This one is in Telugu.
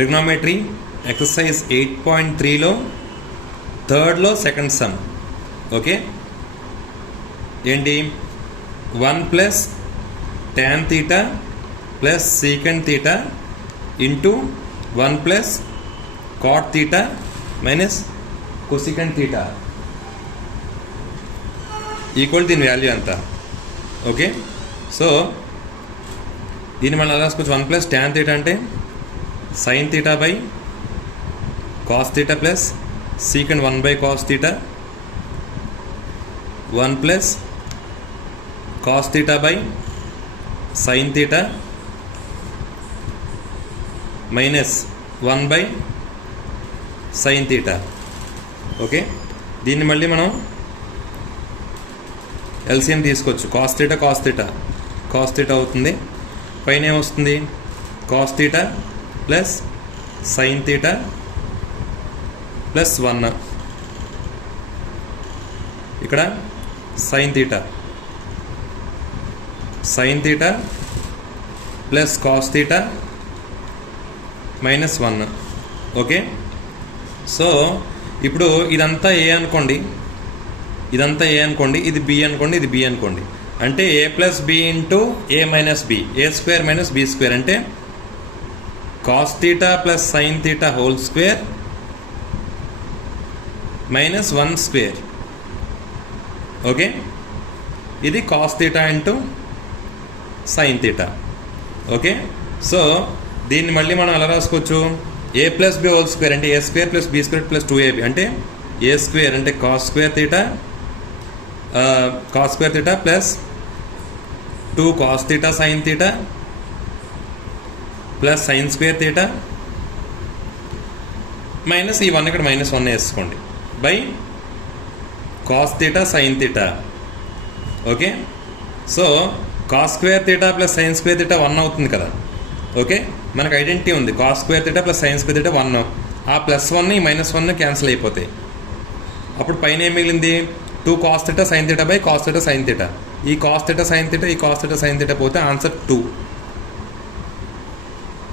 ట్రిగ్నోమెట్రీ ఎక్సర్సైజ్ 8.3లో థర్డ్లో సెకండ్ సమ్. ఓకే, ఏంటి 1 plus tan θ plus secant θ into 1 plus cot θ minus cosecant θ equal దీని వాల్యూ అంతా. ఓకే, సో దీన్ని మనం అలా రాసుకోవచ్చు. 1 ప్లస్ tan θ అంటే sin θ by cos θ plus secant 1 by cos θ 1 plus cos θ by sin θ minus 1 by sin θ. Okay, దీన్ని మళ్ళీ మనం ఎల్సిఎం తీసుకోవచ్చు. cos θ అవుతుంది. పైన ఏమొస్తుంది cos θ ప్లస్ sin θ ప్లస్ 1, ఇక్కడ sin θ plus cos θ minus 1. Okay, so ఇప్పుడు ఇదంతా ఏ అనుకోండి, ఇది బి అనుకోండి, ఇది బి అనుకోండి. అంటే A plus B into A minus B, A square minus B square అంటే cos θ plus sin θ whole square minus 1 square. Okay, ఇది cos θ into sin θ. Okay, so దీన్ని మళ్ళీ మనం ఎలా రాసుకోవచ్చు, A plus B whole square అంటే A square plus B square plus 2ab అంటే ఏ స్క్వేర్ అంటే cos square θ plus 2 cos θ sin θ plus sin square θ minus ఈ 1 ఇక్కడ మైనస్ 1 వేసుకోండి by cos θ sin θ. Okay, so cos square θ plus sin square θ 1 అవుతుంది కదా. ఓకే, మనకు ఐడెంటిటీ ఉంది cos square θ plus sin square θ 1. ఆ ప్లస్ 1 ఈ మైనస్ 1 క్యాన్సిల్ అయిపోతాయి. అప్పుడు పైన ఏం మిగిలింది 2 cos θ sin θ by cos θ sin θ. ఈ cos θ sin θ ఈ cos θ sin θ పోతే ఆన్సర్ 2.